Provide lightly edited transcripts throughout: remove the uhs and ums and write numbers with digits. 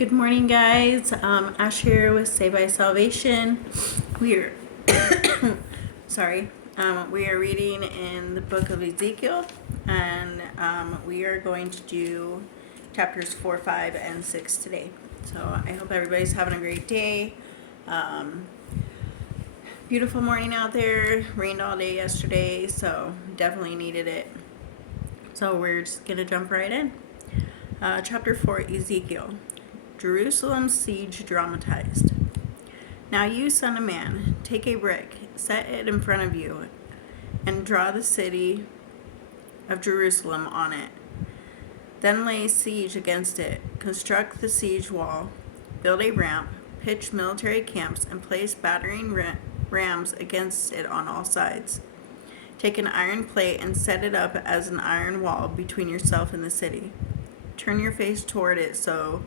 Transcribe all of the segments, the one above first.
Good morning, guys. Ash here with Saved by Salvation. We are sorry. We are reading in the book of Ezekiel, and we are going to do chapters 4, 5, and 6 today. So I hope everybody's having a great day. Beautiful morning out there. Rained all day yesterday, so definitely needed it. So we're just gonna jump right in. Chapter 4, Ezekiel. Jerusalem's siege dramatized. Now you, son of man, take a brick, set it in front of you, and draw the city of Jerusalem on it. Then lay siege against it, construct the siege wall, build a ramp, pitch military camps, and place battering rams against it on all sides. Take an iron plate and set it up as an iron wall between yourself and the city. Turn your face toward it so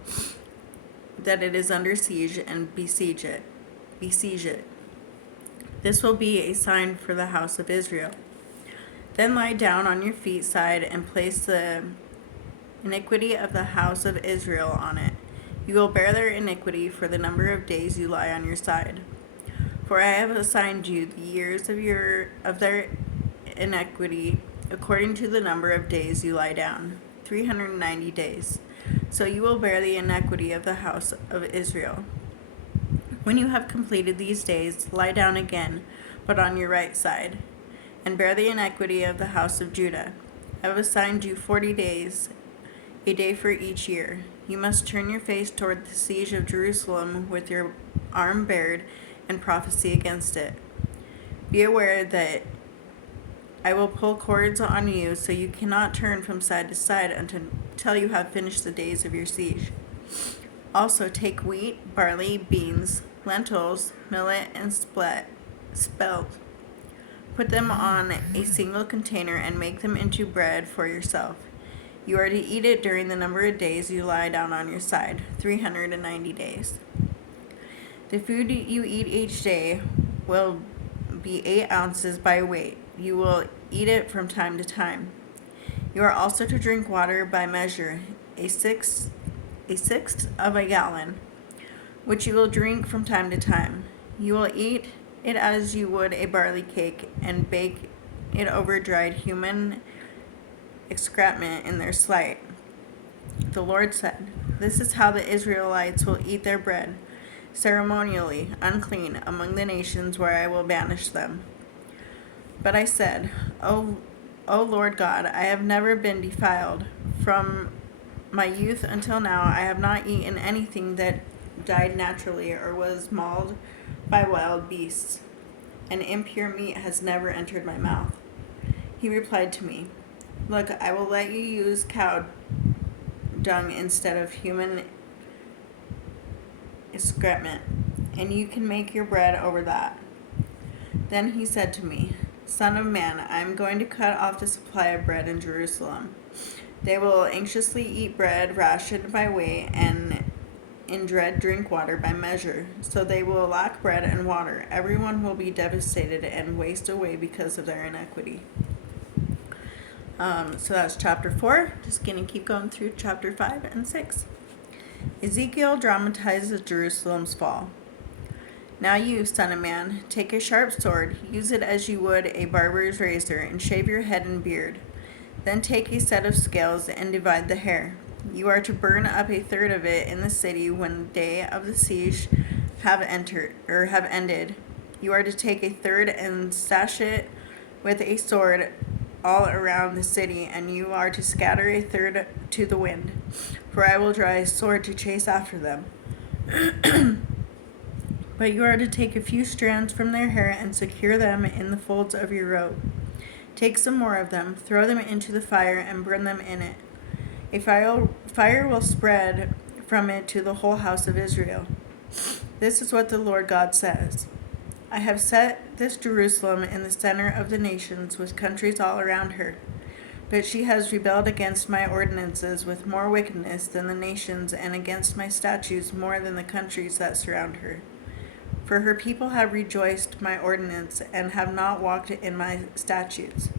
that it is under siege, and besiege it. This will be a sign for the house of Israel. Then lie down on your feet side and place the iniquity of the house of Israel on it. You will bear their iniquity for the number of days you lie on your side. For I have assigned you the years of their iniquity according to the number of days you lie down, 390 days. So you will bear the iniquity of the house of Israel. When you have completed these days, lie down again, but on your right side, and bear the iniquity of the house of Judah. I have assigned you 40 days, a day for each year. You must turn your face toward the siege of Jerusalem with your arm bared and prophesy against it. Be aware that I will pull cords on you so you cannot turn from side to side until you have finished the days of your siege. Also take wheat, barley, beans, lentils, millet, and spelt. Put them on a single container and make them into bread for yourself. You are to eat it during the number of days you lie down on your side, 390 days. The food you eat each day will be 8 ounces by weight. You will eat it from time to time. You are also to drink water by measure, a sixth of a gallon, which you will drink from time to time. You will eat it as you would a barley cake, and bake it over dried human excrement in their sight. The Lord said, "This is how the Israelites will eat their bread, ceremonially, unclean, among the nations where I will banish them." But I said, O Lord God, I have never been defiled. From my youth until now, I have not eaten anything that died naturally or was mauled by wild beasts, and impure meat has never entered my mouth. He replied to me, "Look, I will let you use cow dung instead of human excrement, and you can make your bread over that." Then he said to me, "Son of man, I am going to cut off the supply of bread in Jerusalem. They will anxiously eat bread rationed by weight, and in dread drink water by measure. So they will lack bread and water. Everyone will be devastated and waste away because of their iniquity." So that's chapter 4. Just going to keep going through chapter 5 and 6. Ezekiel dramatizes Jerusalem's fall. Now you, son of man, take a sharp sword, use it as you would a barber's razor, and shave your head and beard. Then take a set of scales and divide the hair. You are to burn up a third of it in the city when the day of the siege have ended. You are to take a third and slash it with a sword all around the city, and you are to scatter a third to the wind, for I will draw a sword to chase after them. But you are to take a few strands from their hair and secure them in the folds of your robe. Take some more of them, throw them into the fire, and burn them in it. A fire will spread from it to the whole house of Israel. This is what the Lord God says. I have set this Jerusalem in the center of the nations, with countries all around her. But she has rebelled against my ordinances with more wickedness than the nations, and against my statutes more than the countries that surround her. For her people have rejoiced my ordinance, and have not walked in my statutes.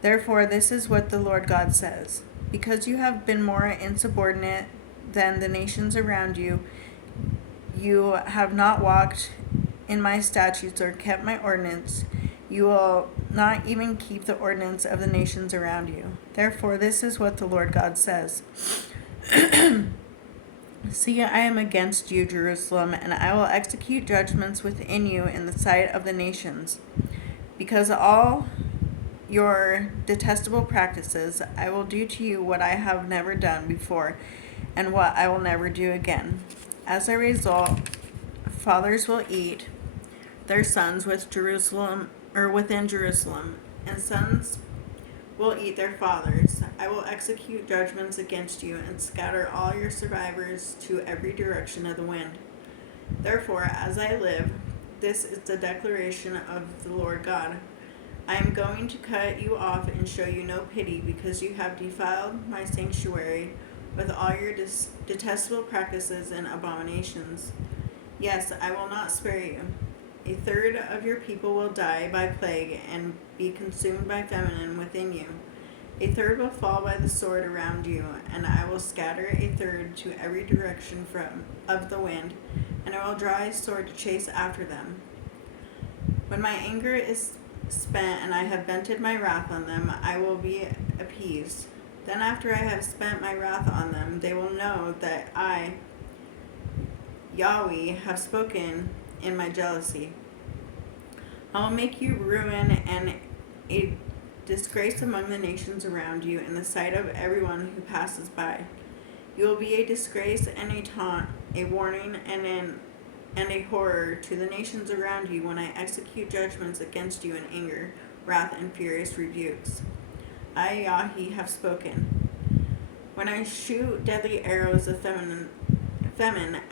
Therefore, this is what the Lord God says. Because you have been more insubordinate than the nations around you. You have not walked in my statutes or kept my ordinance. You will not even keep the ordinance of the nations around you. Therefore, this is what the Lord God says. See, I am against you, Jerusalem, and I will execute judgments within you in the sight of the nations. Because of all your detestable practices, I will do to you what I have never done before, and what I will never do again. As a result, fathers will eat their sons within Jerusalem, and sons will eat their fathers. I will execute judgments against you and scatter all your survivors to every direction of the wind. Therefore, as I live, this is the declaration of the Lord God. I am going to cut you off and show you no pity, because you have defiled my sanctuary with all your detestable practices and abominations. Yes, I will not spare you. A third of your people will die by plague and be consumed by famine within you. A third will fall by the sword around you, and I will scatter a third to every direction of the wind, and I will draw a sword to chase after them. When my anger is spent and I have vented my wrath on them, I will be appeased. Then after I have spent my wrath on them, they will know that I, Yahweh, have spoken in my jealousy. I will make you ruin and a disgrace among the nations around you in the sight of everyone who passes by. You will be a disgrace and a taunt, a warning and a horror to the nations around you when I execute judgments against you in anger, wrath, and furious rebukes. I, Yahweh, have spoken. When I shoot deadly arrows of famine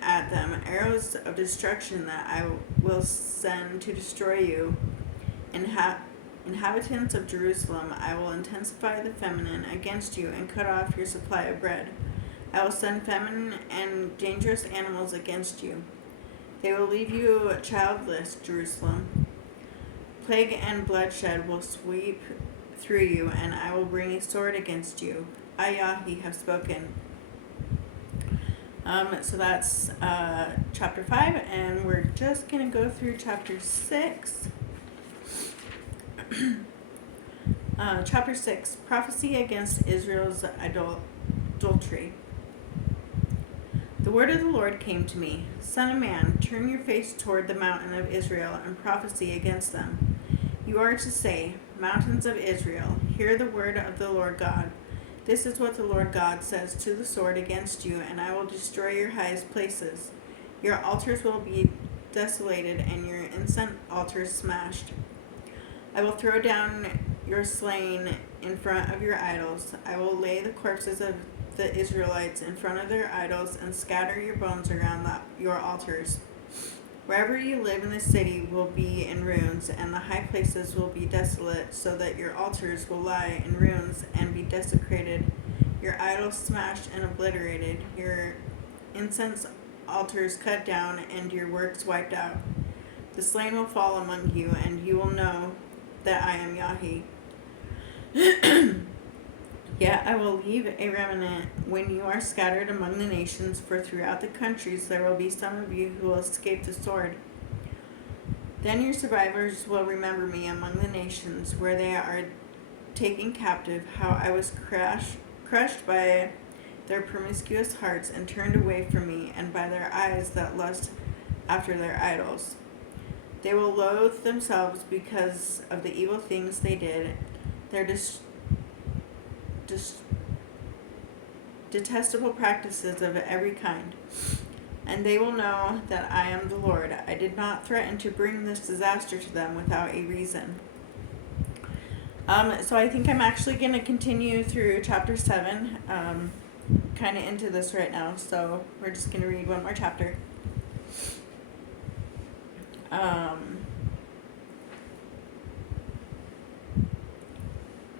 at them, arrows of destruction that I will send to destroy you, inhabitants of Jerusalem, I will intensify the famine against you and cut off your supply of bread. I will send famine and dangerous animals against you. They will leave you childless, Jerusalem. Plague and bloodshed will sweep through you, and I will bring a sword against you. I, Yahweh, have spoken. So that's chapter 5, and we're just going to go through chapter 6. Chapter 6, Prophecy against Israel's adultery. The word of the Lord came to me. Son of man, turn your face toward the mountain of Israel and prophesy against them. You are to say, Mountains of Israel, hear the word of the Lord God. This is what the Lord God says to the sword against you, and I will destroy your highest places. Your altars will be desolated and your incense altars smashed. I will throw down your slain in front of your idols. I will lay the corpses of the Israelites in front of their idols and scatter your bones around your altars. Wherever you live in the city will be in ruins, and the high places will be desolate, so that your altars will lie in ruins and be desecrated, your idols smashed and obliterated, your incense altars cut down, and your works wiped out. The slain will fall among you, and you will know that I am Yahweh. Yet I will leave a remnant when you are scattered among the nations, for throughout the countries there will be some of you who will escape the sword. Then your survivors will remember me among the nations where they are taken captive, how I was crushed by their promiscuous hearts and turned away from me, and by their eyes that lust after their idols. They will loathe themselves because of the evil things they did, their detestable practices of every kind. And they will know that I am the Lord. I did not threaten to bring this disaster to them without a reason. So I think I'm actually going to continue through chapter 7, kind of into this right now. So we're just going to read one more chapter.